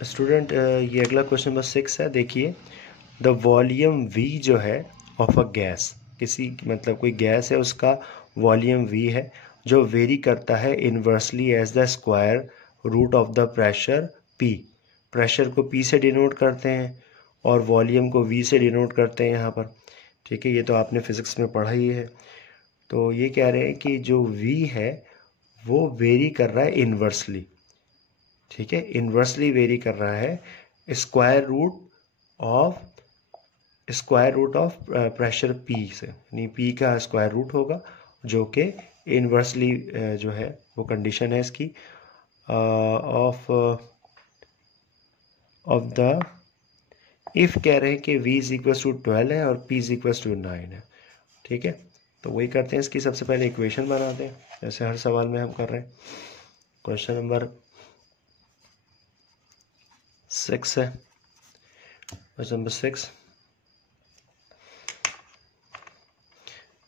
Student ये अगला question number 6 है। देखिए, द वॉल्यूम V जो है ऑफ अ गैस, किसी मतलब कोई गैस है उसका वॉल्यूम V है जो वेरी करता है inversely as the square root of the pressure P। Pressure को P से डिनोट करते हैं और वॉल्यूम को V से डिनोट करते हैं यहाँ पर। ठीक है, ये तो आपने फिजिक्स में पढ़ा ही है। तो ये कह रहे हैं कि जो V है वो वेरी कर रहा है इन्वर्सली। ठीक है, इन्वर्सली वेरी कर रहा है square root of pressure P से, यानी पी का स्क्वायर रूट होगा जो कि इन्वर्सली जो है वो कंडीशन है इसकी ऑफ द इफ कह रहे हैं कि v इज इक्वल टू 12 है और p इज इक्वल टू 9 है। ठीक है, तो वही करते हैं, इसकी सबसे पहले इक्वेशन बनाते हैं जैसे हर सवाल में हम कर रहे हैं। क्वेश्चन नंबर 6 है। क्वेश्चन नंबर 6,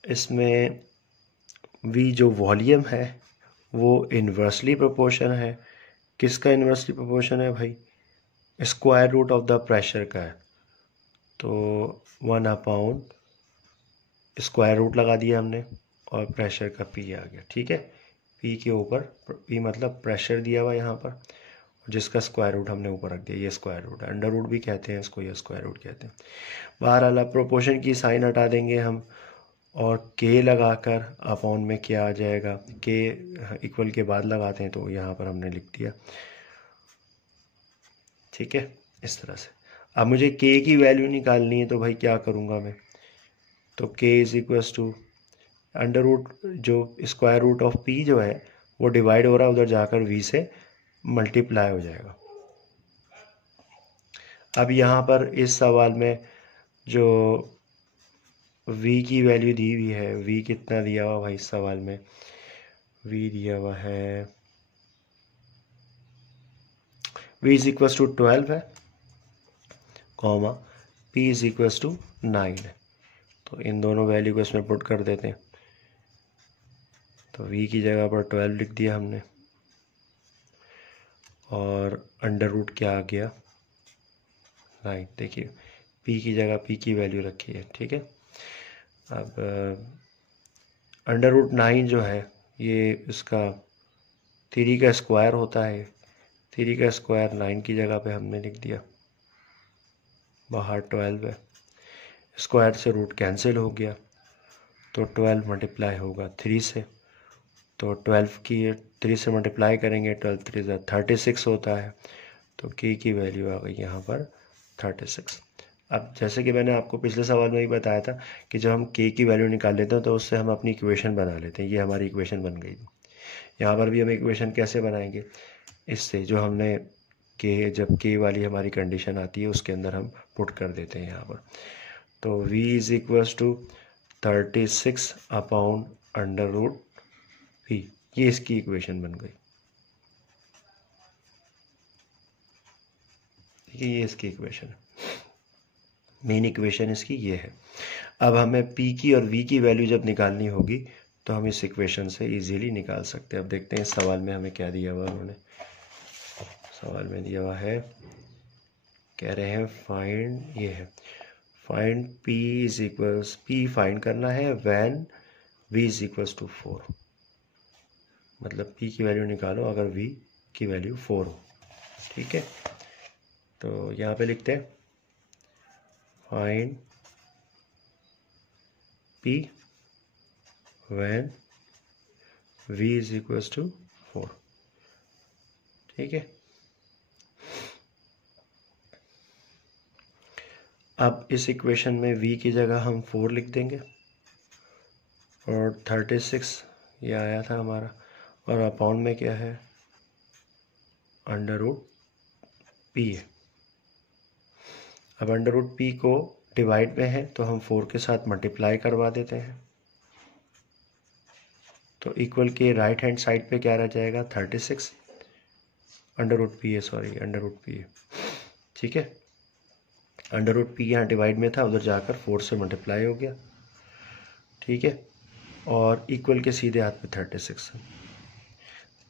इसमें v जो वॉल्यूम है वो इन्वर्सली प्रोपोर्शन है। किसका इन्वर्सली प्रोपोर्शन है भाई? Square root of the pressure का है। तो 1/, स्क्वायर रूट लगा दिया हमने और प्रेशर का p आ गया। ठीक है, p के ऊपर p मतलब प्रेशर दिया हुआ यहाँ पर, जिसका स्क्वायर रूट हमने ऊपर रख दिया। ये स्क्वायर रूट है, अंडर रूट भी कहते हैं इसको, ये स्क्वायर रूट कहते हैं। बहरहाल प्रोपोर्शन की साइन हटा देंगे हम और k लगाकर अपॉन में क्या आ जाएगा, k इक्वल के बाद लगाते हैं तो यहाँ पर हमने लिख दिया। ठीक है, इस तरह से। अब मुझे k की वैल्यू निकालनी है तो भाई क्या करूँगा मैं, तो k is equal to under root जो स्क्वायर रूट ऑफ p जो है वो डिवाइड हो रहा है, उधर जाकर v से मल्टीप्लाई हो जाएगा। अब यहाँ पर इस सवाल में जो v की वैल्यू दी हुई है, v कितना दिया हुआ भाई इस सवाल में? v दिया हुआ है v इज इक्वल टू 12 है, comma p is equal to 9 है। तो इन दोनों वैल्यू को इसमें पुट कर देते हैं। तो v की जगह पर 12 लिख दिया हमने और अंडर रूट क्या आ गया 9। देखिए p की जगह p की वैल्यू रखी है। ठीक है, अब अंडर रूट 9 जो है ये इसका 3 का स्क्वायर होता है। 3 का स्क्वायर 9 की जगह पे हमने लिख दिया, बाहर 12 है, स्क्वायर से रूट कैंसिल हो गया तो 12 मल्टीप्लाई होगा 3 से। तो 12 की 3 से मल्टीप्लाई करेंगे, 12 3 36 होता है। तो k की वैल्यू आ गई यहाँ पर 36। अब जैसे कि मैंने आपको पिछले सवाल में ही बताया था कि जब हम k की वैल्यू निकाल लेते हैं तो उससे हम अपनी इक्वेशन बना लेते हैं। ये हमारी इक्वेशन बन गई। यहाँ पर भी हम इक्वेशन कैसे बनाएंगे, इससे जो हमने जब k वाली हमारी कंडीशन आती है उसके अंदर हम पुट कर देते हैं यहाँ पर। तो v is equal to 36 upon under root p, ये इसकी इक्वेशन बन गई। ठीक है, ये इसकी इक्वेशन है, मेन इक्वेशन इसकी ये है। अब हमें p की और v की वैल्यू जब निकालनी होगी तो हम इस इक्वेशन से इजीली निकाल सकते हैं। अब देखते हैं इस सवाल में हमें क्या दिया हुआ उन्होंने। सवाल में दिया हुआ है, कह रहे हैं फाइंड, ये है find p is equals, p find करना है when v is equals to 4। मतलब p की वैल्यू निकालो अगर v की वैल्यू 4 हो। ठीक है, तो यहाँ पे लिखते हैं find p when v is equals to 4। ठीक है, अब इस इक्वेशन में v की जगह हम 4 लिख देंगे और 36 ये आया था हमारा, और अपॉन में क्या है, अंडर रूट p है। अब अंडर रूट p को डिवाइड में है तो हम 4 के साथ मल्टीप्लाई करवा देते हैं। तो इक्वल के राइट हैंड साइड पे क्या रह जाएगा, 36 अंडर रूट p है, सॉरी अंडर रूट p है। ठीक है, अंडर रूट p यहाँ डिवाइड में था, उधर जाकर 4 से मल्टीप्लाई हो गया। ठीक है, और इक्वल के सीधे हाथ में 36 है।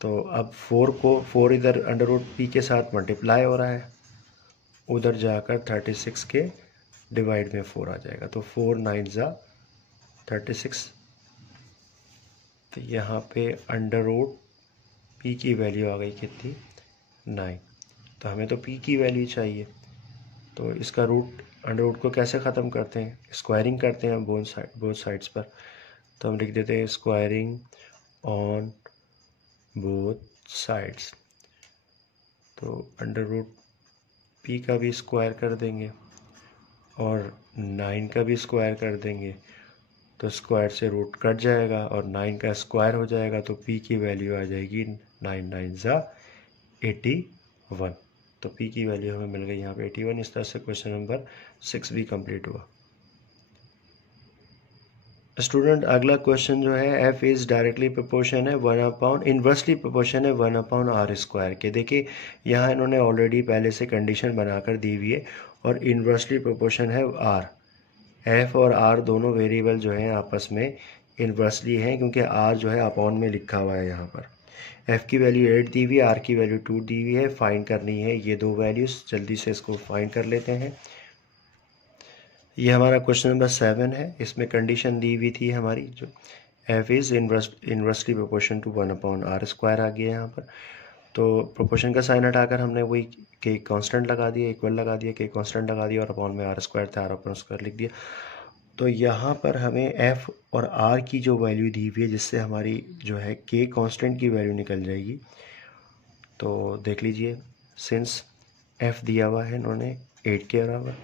तो अब 4 इधर अंडर रूट पी के साथ मल्टीप्लाई हो रहा है, उधर जाकर 36 के डिवाइड में 4 आ जाएगा, तो 4 9 ज़ा 36। तो यहाँ पे अंडर रूट पी की वैल्यू आ गई कितनी, 9। तो हमें तो पी की वैल्यू चाहिए, तो इसका रूट अंडर रूट को कैसे ख़त्म करते हैं, स्क्वायरिंग करते हैं बोथ साइड्स पर। तो हम लिख देते हैं स्क्वायरिंग ऑन बोथ साइड्स। तो अंडर रूट पी का भी स्क्वायर कर देंगे और 9 का भी स्क्वायर कर देंगे, तो स्क्वायर से रूट कट जाएगा और 9 का स्क्वायर हो जाएगा, तो पी की वैल्यू आ जाएगी 9 9 ज़ा 81। तो पी की वैल्यू हमें मिल गई यहाँ पे 81। इस तरह से क्वेश्चन नंबर 6 भी कंप्लीट हुआ। स्टूडेंट अगला क्वेश्चन जो है एफ इज़ डायरेक्टली प्रोपोर्शन है 1/, इन्वर्सली प्रोपोर्शन है 1/r²। के देखिए यहाँ इन्होंने ऑलरेडी पहले से कंडीशन बनाकर दी हुई है और इन्वर्सली प्रोपोर्शन है आर। एफ और आर दोनों वेरिएबल जो हैं आपस में इन्वर्सली हैं, क्योंकि आर जो है अपॉन में लिखा हुआ है यहाँ पर। एफ की वैल्यू 8 दी हुई है, आर की वैल्यू 2 दी हुई है। फाइंड करनी है ये दो वैल्यूज़, जल्दी से इसको फाइंड कर लेते हैं। ये हमारा क्वेश्चन नंबर 7 है। इसमें कंडीशन दी हुई थी हमारी जो F is inversely proportion to 1/r² आ गया यहाँ पर। तो प्रोपोर्शन का साइन हटाकर हमने वही के कांस्टेंट लगा दिया, इक्वल लगा दिया, के कांस्टेंट लगा दिया और अपॉन में r² था, r/² लिख दिया। तो यहाँ पर हमें एफ और आर की जो वैल्यू दी हुई है, जिससे हमारी जो है के कांस्टेंट की वैल्यू निकल जाएगी। तो देख लीजिए, सिंस एफ दिया हुआ है इन्होंने 8 के बराबर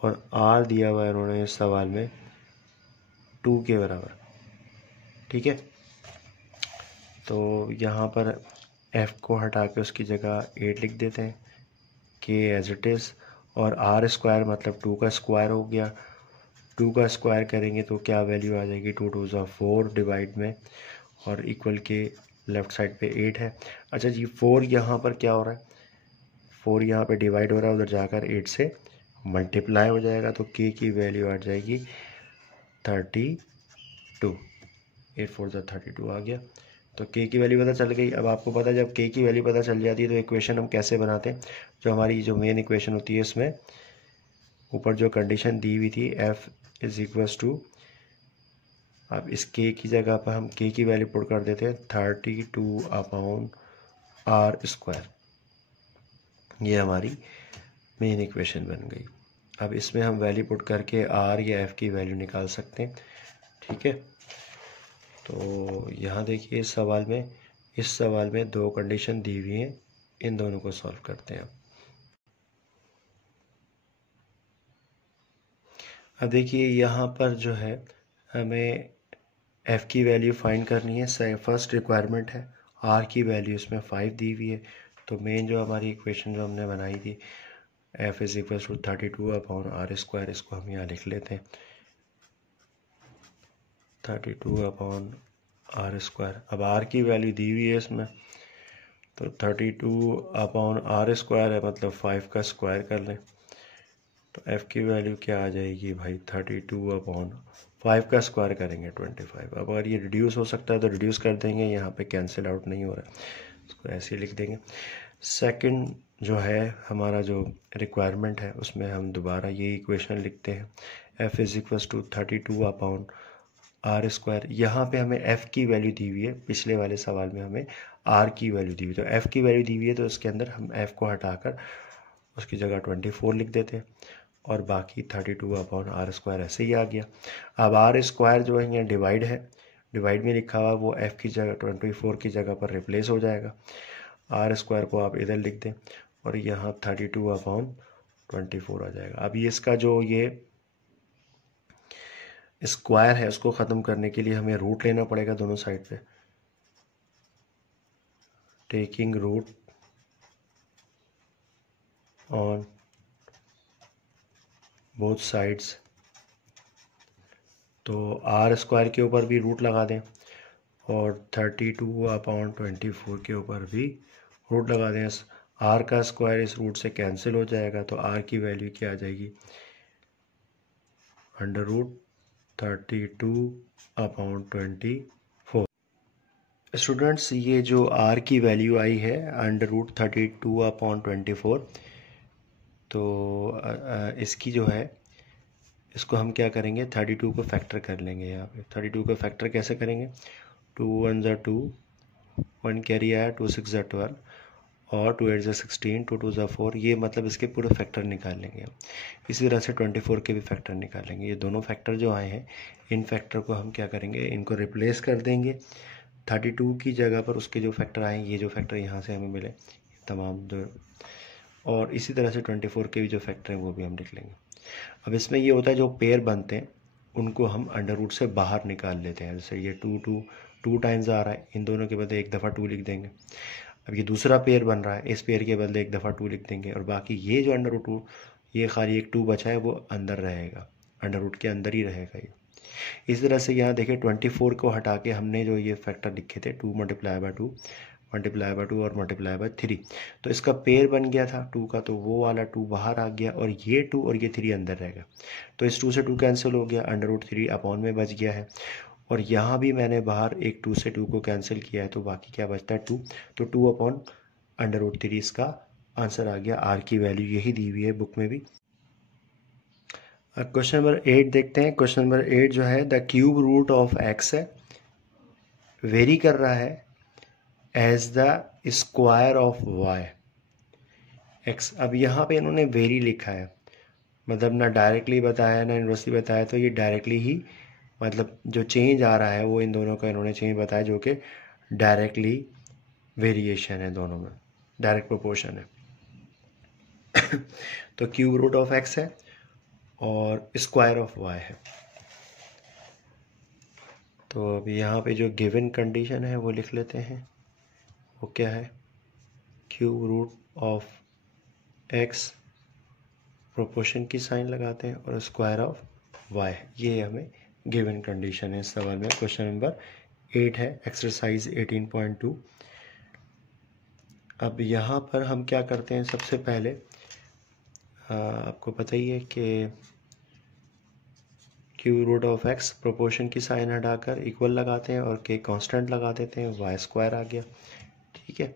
और आर दिया हुआ है उन्होंने इस सवाल में 2 के बराबर, ठीक है। तो यहाँ पर f को हटा के उसकी जगह 8 लिख देते हैं, के एज इट इज़, और r² मतलब 2 का स्क्वायर हो गया। 2 का स्क्वायर करेंगे तो क्या वैल्यू आ जाएगी, 2 2 ज़ा 4 डिवाइड में, और इक्वल के लेफ़्ट साइड पे 8 है। अच्छा जी, 4 यहाँ पर क्या हो रहा है, 4 यहाँ पे डिवाइड हो रहा है, उधर जाकर 8 से मल्टीप्लाई हो जाएगा, तो k की वैल्यू आ जाएगी 32। 8 4 ज़ा 32 आ गया। तो k की वैल्यू पता चल गई। अब आपको पता है जब k की वैल्यू पता चल जाती है तो इक्वेशन हम कैसे बनाते हैं, जो हमारी जो मेन इक्वेशन होती है इसमें ऊपर जो कंडीशन दी हुई थी f इज़ इक्वल्स टू, अब इस k की जगह पर हम k की वैल्यू पुट कर देते हैं 32/r²। ये हमारी मेन इक्वेशन बन गई। अब इसमें हम वैल्यू पुट करके r या f की वैल्यू निकाल सकते हैं, ठीक है। तो यहाँ देखिए इस सवाल में दो कंडीशन दी हुई हैं, इन दोनों को सॉल्व करते हैं। अब देखिए यहाँ पर जो है हमें f की वैल्यू फाइंड करनी है। फर्स्ट रिक्वायरमेंट है, r की वैल्यू इसमें 5 दी हुई है। तो मेन जो हमारी इक्वेशन जो हमने बनाई थी f is equal to 32/r², इसको हम यहाँ लिख लेते हैं 32/r²। अब r की वैल्यू दी हुई है इसमें, तो 32/r² है, मतलब 5 का स्क्वायर कर लें, तो f की वैल्यू क्या आ जाएगी भाई, 32/5 का स्क्वायर करेंगे 25। अब अगर ये रिड्यूस हो सकता है तो रिड्यूस कर देंगे, यहाँ पे कैंसिल आउट नहीं हो रहा है, इसको ऐसे ही लिख देंगे। सेकंड जो है हमारा जो रिक्वायरमेंट है उसमें हम दोबारा ये इक्वेशन लिखते हैं, f is equals to 32/r²। यहाँ पे हमें f की वैल्यू दी हुई है, पिछले वाले सवाल में हमें r की वैल्यू दी हुई, तो f की वैल्यू दी हुई है तो इसके अंदर हम f को हटाकर उसकी जगह 24 लिख देते हैं और बाकी 32/r² ऐसे ही आ गया। अब r² जो है यहाँ डिवाइड में लिखा हुआ, वो f की जगह 24 की जगह पर रिप्लेस हो जाएगा। r² को आप इधर लिख दें और यहाँ 32/24 आ जाएगा। अब ये इसका जो ये स्क्वायर है उसको ख़त्म करने के लिए हमें रूट लेना पड़ेगा दोनों साइड पे, taking root on both sides. तो r² के ऊपर भी रूट लगा दें और 32/24 के ऊपर भी रूट लगा दें। r का स्क्वायर इस रूट से कैंसिल हो जाएगा, तो r की वैल्यू क्या आ जाएगी, √32/24। स्टूडेंट्स ये जो r की वैल्यू आई है √32/24, तो इसकी जो है इसको हम क्या करेंगे 32 को फैक्टर कर लेंगे। यहाँ पे 32 को फैक्टर कैसे करेंगे, 2 1 ज़ा 2, 1 कैरी आया, 2 6 ज़ा 12 और 2 8 ज़ा 16, 2 2 ज़ा 4, ये मतलब इसके पूरे फैक्टर निकाल लेंगे। इसी तरह से 24 के भी फैक्टर निकालेंगे। ये दोनों फैक्टर जो आए हैं इन फैक्टर को हम क्या करेंगे, इनको रिप्लेस कर देंगे 32 की जगह पर उसके जो फैक्टर आए, ये जो फैक्टर यहाँ से हमें मिले तमाम दो, और इसी तरह से 24 के भी जो फैक्टर हैं वो भी हम लिख लेंगे। अब इसमें ये होता है जो पेयर बनते हैं उनको हम अंडर रूट से बाहर निकाल लेते हैं। जैसे ये 2 टाइम्स आ रहा है, इन दोनों के बदले एक दफ़ा 2 लिख देंगे। अब ये दूसरा पेयर बन रहा है, इस पेयर के बदले एक दफ़ा 2 लिख देंगे, और बाकी ये जो अंडर रूट 2, ये खाली एक 2 बचा है वो अंदर रहेगा, अंडर रूट के अंदर ही रहेगा ये। इस तरह से यहाँ देखिए 24 को हटा के हमने जो ये फैक्टर लिखे थे 2 मल्टीप्लाई बाय 2 और मल्टीप्लाई बाय 3, तो इसका पेयर बन गया था 2 का, तो वो वाला 2 बाहर आ गया और ये 2 और ये 3 अंदर रह गया। तो इस 2 से 2 कैंसिल हो गया, अंडर रूट 3 अपॉन में बच गया है, और यहाँ भी मैंने बाहर एक 2 से 2 को कैंसिल किया है, तो बाकी क्या बचता है 2, तो 2 अपॉन अंडर रूट 3 इसका आंसर आ गया। आर की वैल्यू यही दी हुई है बुक में भी। अब क्वेश्चन नंबर 8 देखते हैं। क्वेश्चन नंबर 8 जो है the cube root of X है, वेरी कर रहा है as the square of Y X. अब यहाँ पे इन्होंने वेरी लिखा है, मतलब ना डायरेक्टली बताया ना इनवर्सली बताया, तो ये डायरेक्टली ही मतलब जो चेंज आ रहा है वो इन दोनों का इन्होंने चेंज बताया, जो कि डायरेक्टली वेरिएशन है, दोनों में डायरेक्ट प्रोपोर्शन है। तो क्यूब रूट ऑफ एक्स है और स्क्वायर ऑफ वाई है। तो अब यहाँ पे जो गिवन कंडीशन है वो लिख लेते हैं। वो क्या है, cube root of X proportion की साइन लगाते हैं और स्क्वायर ऑफ वाई, ये हमें गिवन कंडीशन है इस सवाल में। क्वेश्चन नंबर 8 है, एक्सरसाइज 18.2। अब यहाँ पर हम क्या करते हैं, सबसे पहले आपको पता ही है कि cube root of X proportion की साइन हटाकर इक्वल लगाते हैं और के कांस्टेंट लगा देते हैं, वाई स्क्वायर आ गया। ठीक है,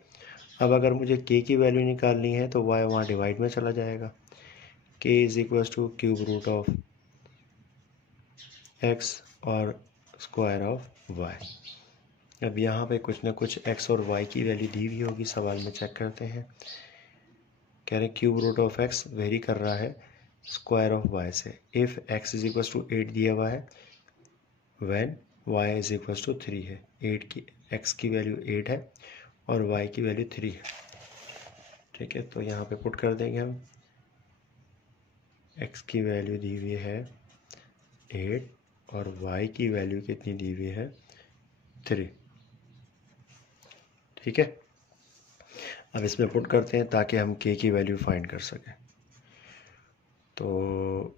अब अगर मुझे के की वैल्यू निकालनी है तो वाई वहाँ डिवाइड में चला जाएगा, K is equal to cube root of X और स्क्वायर ऑफ वाई। अब यहाँ पे कुछ ना कुछ एक्स और वाई की वैल्यू दी हुई होगी, सवाल में चेक करते हैं। कह रहे cube root of X vary कर रहा है स्क्वायर ऑफ वाई से, if X is equal to 8 दिया हुआ है, when Y is equal to 3 है। 8 की एक्स की वैल्यू 8 है और वाई की वैल्यू 3 है। ठीक है, तो यहाँ पे पुट कर देंगे हम, एक्स की वैल्यू दी हुई है 8 और वाई की वैल्यू कितनी दी हुई है 3। ठीक है, अब इसमें पुट करते हैं ताकि हम के की वैल्यू फाइंड कर सकें। तो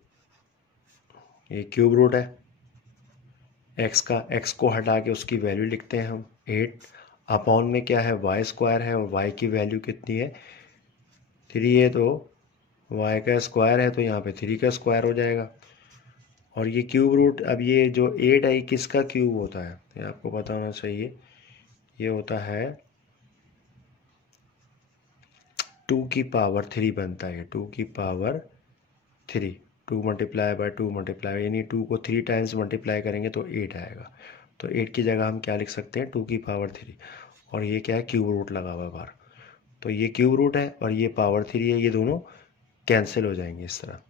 ये क्यूब रूट है एक्स का, एक्स को हटा के उसकी वैल्यू लिखते हैं हम 8, अपॉन में क्या है वाई स्क्वायर है और वाई की वैल्यू कितनी है 3 है, तो वाई का स्क्वायर है तो यहाँ पे 3 का स्क्वायर हो जाएगा। और ये क्यूब रूट, अब ये जो 8 है किसका क्यूब होता है, ये आपको पता होना चाहिए, ये होता है 2 की पावर 3 बनता है, 2 की पावर 3, 2 मल्टीप्लाई बाय 2 मल्टीप्लाई, यानी 2 को 3 टाइम्स मल्टीप्लाई करेंगे तो 8 आएगा। तो 8 की जगह हम क्या लिख सकते हैं 2 की पावर 3, और ये क्या है क्यूब रूट लगा हुआ बाहर, तो ये क्यूब रूट है और ये पावर 3 है, ये दोनों कैंसिल हो जाएंगे इस तरह।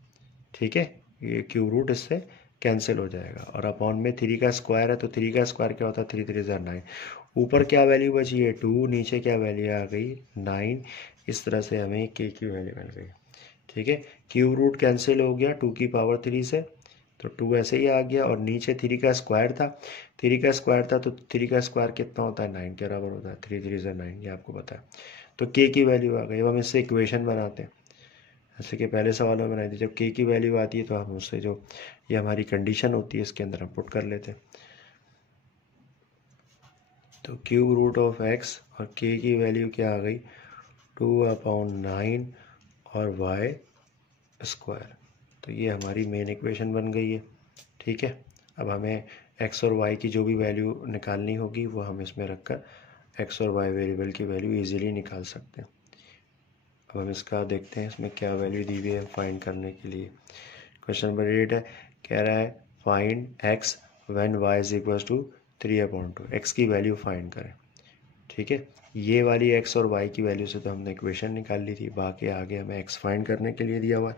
ठीक है, ये क्यूब रूट इससे कैंसिल हो जाएगा, और अपॉन में 3 का स्क्वायर है, तो 3 का स्क्वायर क्या होता है 3 3 9। ऊपर क्या वैल्यू बची है 2, नीचे क्या वैल्यू आ गई 9। इस तरह से हमें के की वैल्यू मिल गई। ठीक है, क्यूब रूट कैंसिल हो गया 2 की पावर 3 से, तो 2 ऐसे ही आ गया, और नीचे 3 का स्क्वायर था, 3 का स्क्वायर था तो 3 का स्क्वायर कितना होता है 9 के बराबर होता है, 3 3 9, ये आपको पता है। तो के की वैल्यू आ गई। अब हम इससे इक्वेशन बनाते हैं, जैसे कि पहले सवालों में बनाई थी, जब के की वैल्यू आती है तो हम उससे जो ये हमारी कंडीशन होती है इसके अंदर हम पुट कर लेते हैं। तो क्यूब रूट ऑफ एक्स और के की वैल्यू क्या आ गई 2/9 और वाई स्क्वायर, तो ये हमारी मेन इक्वेशन बन गई है। ठीक है, अब हमें एक्स और वाई की जो भी वैल्यू निकालनी होगी वो हम इसमें रखकर एक्स और वाई वेरिएबल की वैल्यू इजीली निकाल सकते हैं। अब हम इसका देखते हैं इसमें क्या वैल्यू दी हुई है फाइंड करने के लिए। क्वेश्चन नंबर 8 है, कह रहा है find X when Y is equal to 3/2, X की वैल्यू फाइंड करें। ठीक है, ये वाली एक्स और वाई की वैल्यू से तो हमने इक्वेशन निकाल ली थी, बाकी आगे हमें एक्स फाइंड करने के लिए दिया हुआ है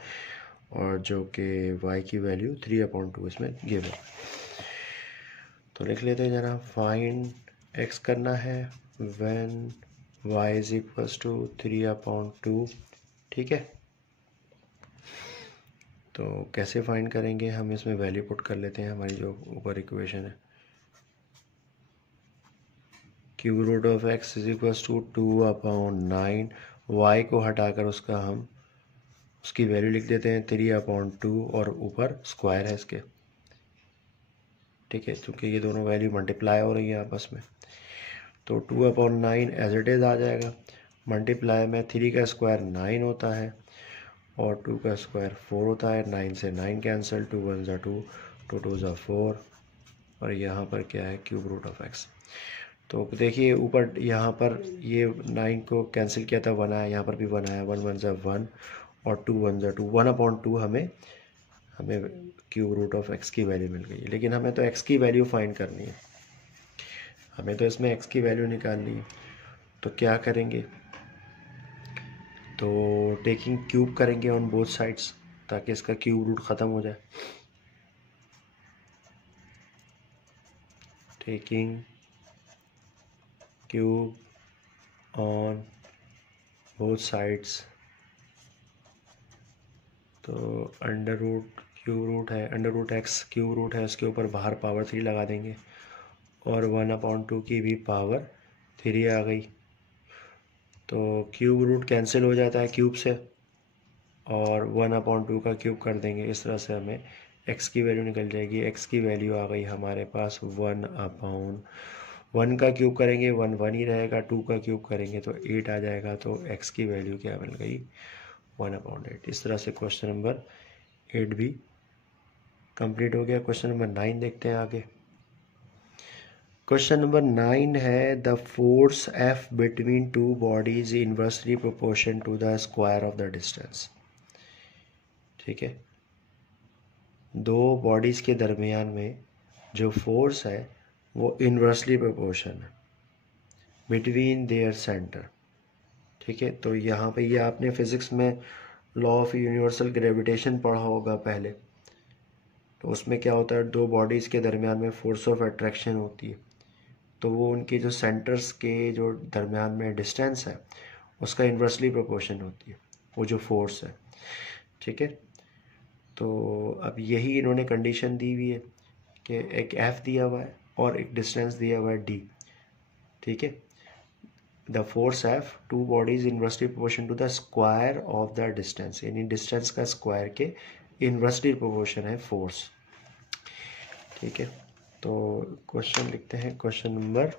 और जो कि वाई की वैल्यू 3/2 इसमें गिव है। तो लिख लेते हैं जरा, फाइंड एक्स करना है when Y is equal to 3/2। ठीक है, तो कैसे फाइंड करेंगे, हम इसमें वैल्यू पुट कर लेते हैं हमारी जो ऊपर इक्वेशन है। Cube root of X is equal to 2/9, Y को हटाकर उसकी वैल्यू लिख देते हैं 3/2 और ऊपर स्क्वायर है इसके। ठीक है, क्योंकि ये दोनों वैल्यू मल्टीप्लाई हो रही है आपस में, तो 2/9 एज इट इज़ आ जाएगा। मल्टीप्लाई में 3 का स्क्वायर 9 होता है और 2 का स्क्वायर 4 होता है। 9 से 9 कैंसिल, 2 1 ज़ा 2, 2 2 ज़ा 4 और यहाँ पर क्या है, क्यूब रूट ऑफ एक्स। तो देखिए ऊपर यहाँ पर ये 9 को कैंसिल किया था, 1 आया, यहाँ पर भी 1 आया, 1 1 ज़ा 1 और 2 1 ज़ा 2, 1/2 हमें क्यूब रूट ऑफ एक्स की वैल्यू मिल गई। लेकिन हमें तो एक्स की वैल्यू फाइंड करनी है, हमें तो इसमें एक्स की वैल्यू निकालनी है। तो क्या करेंगे, तो टेकिंग क्यूब करेंगे ऑन बोथ साइड्स ताकि इसका क्यूब रूट ख़त्म हो जाए। Taking cube on both sides, तो अंडर रूट क्यूब रूट है, under root X cube root है, उसके ऊपर बाहर पावर 3 लगा देंगे और 1/2 की भी पावर 3 आ गई। तो क्यूब रूट कैंसिल हो जाता है क्यूब से और 1/2 का क्यूब कर देंगे, इस तरह से हमें एक्स की वैल्यू निकल जाएगी। एक्स की वैल्यू आ गई हमारे पास 1/1 का क्यूब करेंगे 1 1 ही रहेगा, 2 का क्यूब करेंगे तो 8 आ जाएगा। तो एक्स की वैल्यू क्या मिल गई, 1/8। इस तरह से क्वेश्चन नंबर 8 भी कंप्लीट हो गया। क्वेश्चन नंबर 9 देखते हैं आगे। क्वेश्चन नंबर 9 है, the force F between two bodies inversely proportion to the square of the distance. ठीक है, दो बॉडीज के दरमियान में जो फोर्स है वो इनवर्सली प्रोपोर्शन है बिटवीन देयर सेंटर। ठीक है, तो यहाँ पे ये आपने फिजिक्स में लॉ ऑफ यूनिवर्सल ग्रेविटेशन पढ़ा होगा पहले, तो उसमें क्या होता है, दो बॉडीज़ के दरमियान में फोर्स ऑफ अट्रैक्शन होती है, तो वो उनके जो सेंटर्स के जो दरमियान में डिस्टेंस है उसका इन्वर्सली प्रोपोर्शन होती है वो जो फोर्स है। ठीक है, तो अब यही इन्होंने कंडीशन दी हुई है कि एक एफ दिया हुआ है और एक डिस्टेंस दिया हुआ है डी। ठीक है, the force F two bodies inversely proportion to the square of the distance, यानी डिस्टेंस का स्क्वायर के इन्वर्सली प्रोपोर्शन है फोर्स। ठीक है, तो क्वेश्चन लिखते हैं, क्वेश्चन नंबर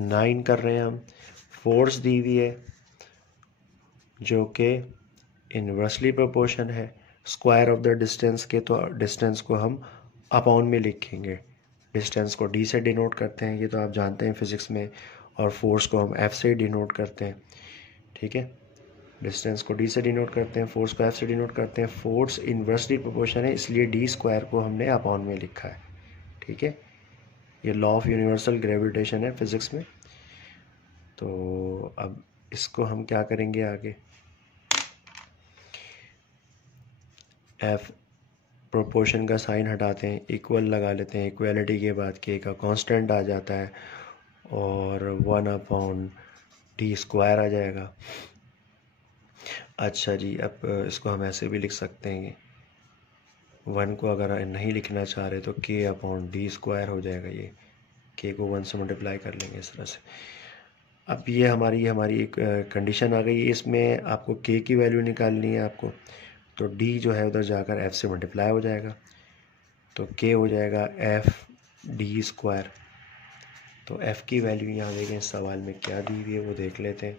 9 कर रहे हैं हम। फोर्स दी हुई है जो कि इन्वर्सली प्रोपोर्शन है स्क्वायर ऑफ द डिस्टेंस के, तो डिस्टेंस को हम अपॉन में लिखेंगे, डिस्टेंस को डी से डिनोट करते हैं, ये तो आप जानते हैं फिजिक्स में, और फोर्स को हम एफ से डिनोट करते हैं। ठीक है, डिस्टेंस को डी से डिनोट करते हैं, फोर्स को एफ से डिनोट करते हैं। फोर्स इन्वर्सली प्रोपोर्शन है इसलिए डी स्क्वायर को हमने अपॉन में लिखा है। ठीक है, ये लॉ ऑफ यूनिवर्सल ग्रेविटेशन है फिजिक्स में। तो अब इसको हम क्या करेंगे आगे, एफ प्रोपोर्शन का साइन हटाते हैं, इक्वल लगा लेते हैं, इक्वलिटी के बाद के का कांस्टेंट आ जाता है और 1/d स्क्वायर आ जाएगा। अच्छा जी, अब इसको हम ऐसे भी लिख सकते हैं, 1 को अगर नहीं लिखना चाह रहे तो k/d स्क्वायर हो जाएगा, ये k को 1 से मल्टीप्लाई कर लेंगे इस तरह से। अब ये हमारी एक कंडीशन आ गई है, इसमें आपको k की वैल्यू निकालनी है आपको, तो d जो है उधर जाकर f से मल्टीप्लाई हो जाएगा, तो k हो जाएगा f/d स्क्वायर। तो f की वैल्यू यहाँ देखें इस सवाल में क्या दी हुई है वो देख लेते हैं।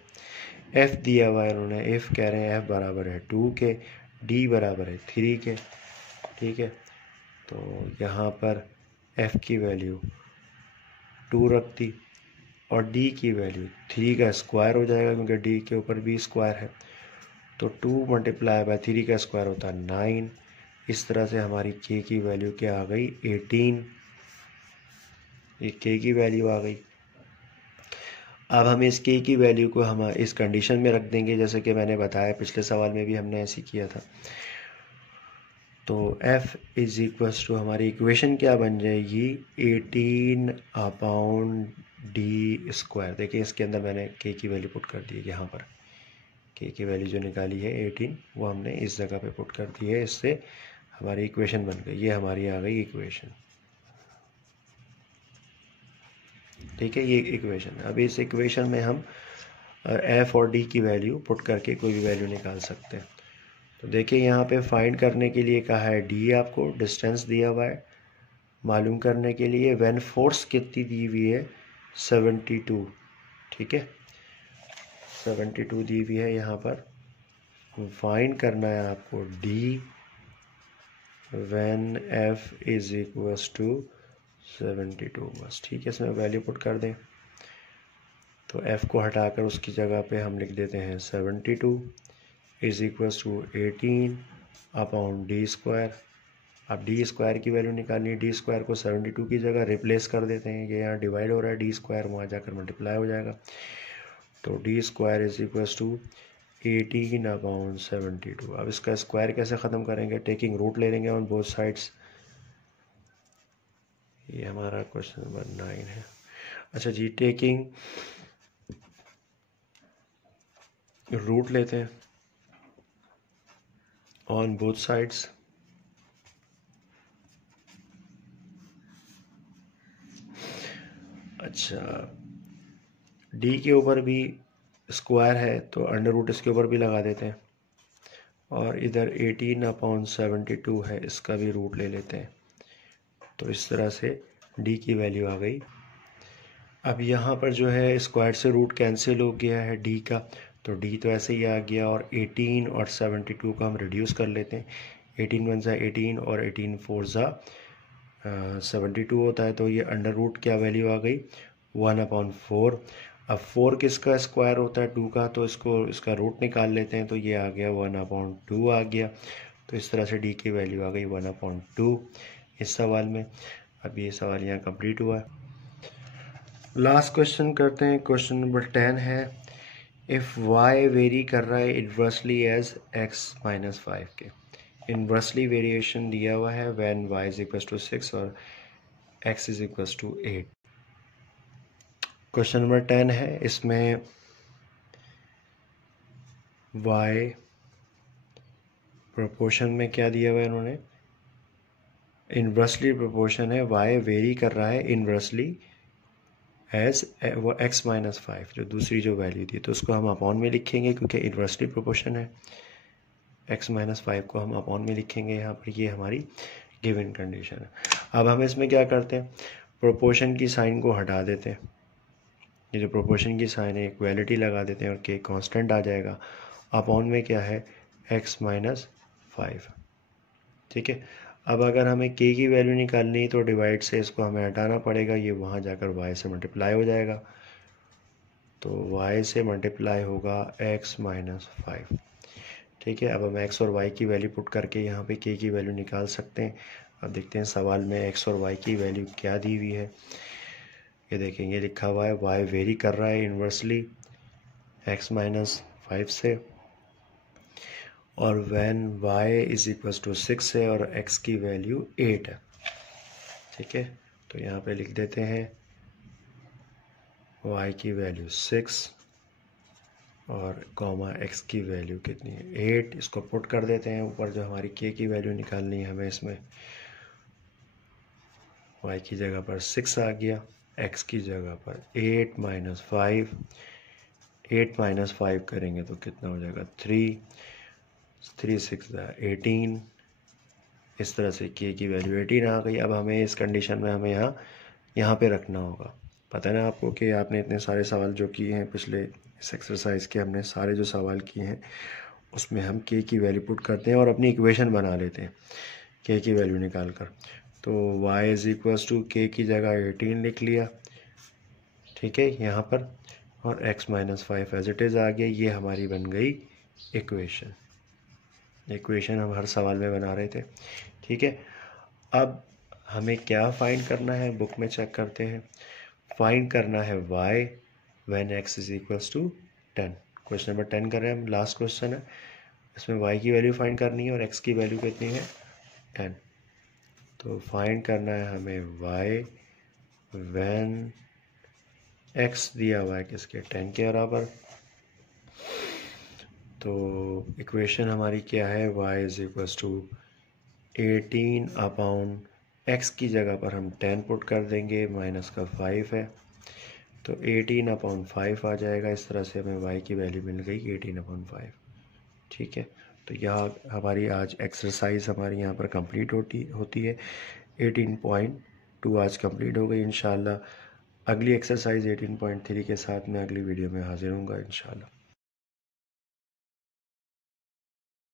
f दिया हुआ है उन्होंने, f कह रहे हैं f बराबर है 2 के, d बराबर है 3 के। ठीक है। तो यहाँ पर f की वैल्यू 2 रख दी और d की वैल्यू 3 का स्क्वायर हो जाएगा, क्योंकि d के ऊपर b स्क्वायर है। तो 2 मल्टीप्लाई बाय 3 का स्क्वायर होता है 9। इस तरह से हमारी k की वैल्यू क्या आ गई, 18। ये k की वैल्यू आ गई। अब हम इस k की वैल्यू को हम इस कंडीशन में रख देंगे, जैसे कि मैंने बताया पिछले सवाल में भी हमने ऐसे किया था। तो f इज इक्वल्स टू हमारी इक्वेशन क्या बन जाएगी, 18 अपॉन डी स्क्वायर। देखिए इसके अंदर मैंने k की वैल्यू पुट कर दी है, यहाँ पर k की वैल्यू जो निकाली है 18 वो हमने इस जगह पे पुट कर दी है। इससे हमारी इक्वेशन बन गई, ये हमारी आ गई इक्वेशन। ठीक है, ये इक्वेशन। अब इस इक्वेशन में हम f और d की वैल्यू पुट करके कोई भी वैल्यू निकाल सकते हैं। तो देखिए यहाँ पे फाइंड करने के लिए कहा है d, आपको डिस्टेंस दिया हुआ है मालूम करने के लिए। व्हेन फोर्स कितनी दी हुई है, 72। ठीक है, 72 दी हुई है यहाँ पर। फाइंड करना है आपको d when f is equals to 72 बस। ठीक है, इसमें वैल्यू पुट कर दें। तो f को हटाकर उसकी जगह पे हम लिख देते हैं 72 is equals to 18 upon D square. अब डी स्क्वायर की वैल्यू निकालनी है, डी स्क्वायर को 72 की जगह रिप्लेस कर देते हैं। ये यहाँ डिवाइड हो रहा है, डी स्क्वायर वहाँ जाकर मल्टीप्लाई हो जाएगा। तो D square is equals to 18 upon 72। अब इसका स्क्वायर कैसे ख़त्म करेंगे, टेकिंग रूट ले लेंगे ऑन बोथ साइड्स। ये हमारा क्वेश्चन नंबर 9 है। अच्छा जी, टेकिंग रूट लेते हैं ऑन बोथ साइड्स। अच्छा, डी के ऊपर भी स्क्वायर है तो अंडर रूट इसके ऊपर भी लगा देते हैं, और इधर 18 अपॉन 72 है, इसका भी रूट ले लेते हैं। तो इस तरह से डी की वैल्यू आ गई। अब यहाँ पर जो है स्क्वायर से रूट कैंसिल हो गया है डी का, तो डी तो ऐसे ही आ गया। और 18 और 72 को हम रिड्यूस कर लेते हैं। 18 वन ज़ा 18 और 18 फोर ज़ा 72 होता है। तो ये अंडर रूट क्या वैल्यू आ गई, 1/4। अब 4 किसका स्क्वायर होता है, 2 का, तो इसका रूट निकाल लेते हैं। तो ये आ गया 1/2 आ गया। तो इस तरह से डी की वैल्यू आ गई 1/2 इस सवाल में। अब ये सवाल यहाँ कंप्लीट हुआ है। लास्ट क्वेश्चन करते हैं, क्वेश्चन नंबर 10 है। इफ़ y वेरी कर रहा है इन्वर्सली एज x - 5 के। इन्वर्सली वेरिएशन दिया हुआ है when y is equal to 6 और x is equal to 8। Question number 10 है, इसमें y प्रोपोर्शन में क्या दिया हुआ है इन्होंने, इन्वर्सली प्रोपोर्शन है, y वेरी कर रहा है इन्वर्सली एज वो x - 5 जो दूसरी जो वैल्यू थी, तो उसको हम अपॉन में लिखेंगे क्योंकि इन्वर्सली प्रोपोर्शन है। x - 5 को हम अपॉन में लिखेंगे यहाँ पर, ये हमारी गिवन कंडीशन है। अब हम इसमें क्या करते हैं, प्रोपोर्शन की साइन को हटा देते हैं। ये जो प्रोपोर्शन की साइन है इक्वालिटी लगा देते हैं और k कांस्टेंट आ जाएगा। अपॉन में क्या है, x - 5। ठीक है, अब अगर हमें k की वैल्यू निकालनी है तो डिवाइड से इसको हमें हटाना पड़ेगा, ये वहाँ जाकर y से मल्टीप्लाई हो जाएगा। तो y से मल्टीप्लाई होगा x - 5। ठीक है, अब हम x और y की वैल्यू पुट करके यहाँ पे k की वैल्यू निकाल सकते हैं। अब देखते हैं सवाल में x और y की वैल्यू क्या दी हुई है। ये देखेंगे लिखा हुआ है y वेरी कर रहा है इन्वर्सली x - 5 से, और when y is equal to 6 है और x की वैल्यू 8 है। ठीक है, तो यहाँ पे लिख देते हैं y की वैल्यू 6 और कॉमा x की वैल्यू कितनी है, 8। इसको पुट कर देते हैं ऊपर, जो हमारी k की वैल्यू निकालनी है हमें, इसमें y की जगह पर 6 आ गया, x की जगह पर 8 - 5। 8 - 5 करेंगे तो कितना हो जाएगा, 3 6 18। इस तरह से k की वैल्यू 18 आ गई। अब हमें इस कंडीशन में हमें यहाँ पे रखना होगा। पता है ना आपको कि आपने इतने सारे सवाल जो किए हैं पिछले इस एक्सरसाइज के, हमने सारे जो सवाल किए हैं उसमें हम k की वैल्यू पुट करते हैं और अपनी इक्वेशन बना लेते हैं के की वैल्यू निकाल कर। तो y इज इक्वल्स टू के की जगह 18 लिख लिया, ठीक है यहाँ पर, और x minus 5 as it is आ गया। ये हमारी बन गई इक्वेशन। इक्वेशन हम हर सवाल में बना रहे थे, ठीक है। अब हमें क्या फाइंड करना है, बुक में चेक करते हैं। फाइंड करना है y when x is equals to 10। Question number 10 कर रहे हैं हम, लास्ट क्वेश्चन है। इसमें y की वैल्यू फाइंड करनी है और x की वैल्यू कितनी है, 10। तो फाइंड करना है हमें y व्हेन x दिया हुआ है किसके, 10 के बराबर। तो इक्वेशन हमारी क्या है, y is equals to 18 upon x की जगह पर हम 10 पुट कर देंगे, माइनस का 5 है तो 18 अपॉन 5 आ जाएगा। इस तरह से हमें y की वैल्यू मिल गई 18 अपॉन 5, ठीक है। तो यहाँ हमारी आज एक्सरसाइज हमारी यहाँ पर कंप्लीट होती है। 18.2 आज कंप्लीट हो गई। इंशाल्लाह अगली एक्सरसाइज 18.3 के साथ मैं अगली वीडियो में हाजिर हूँगा इंशाल्लाह।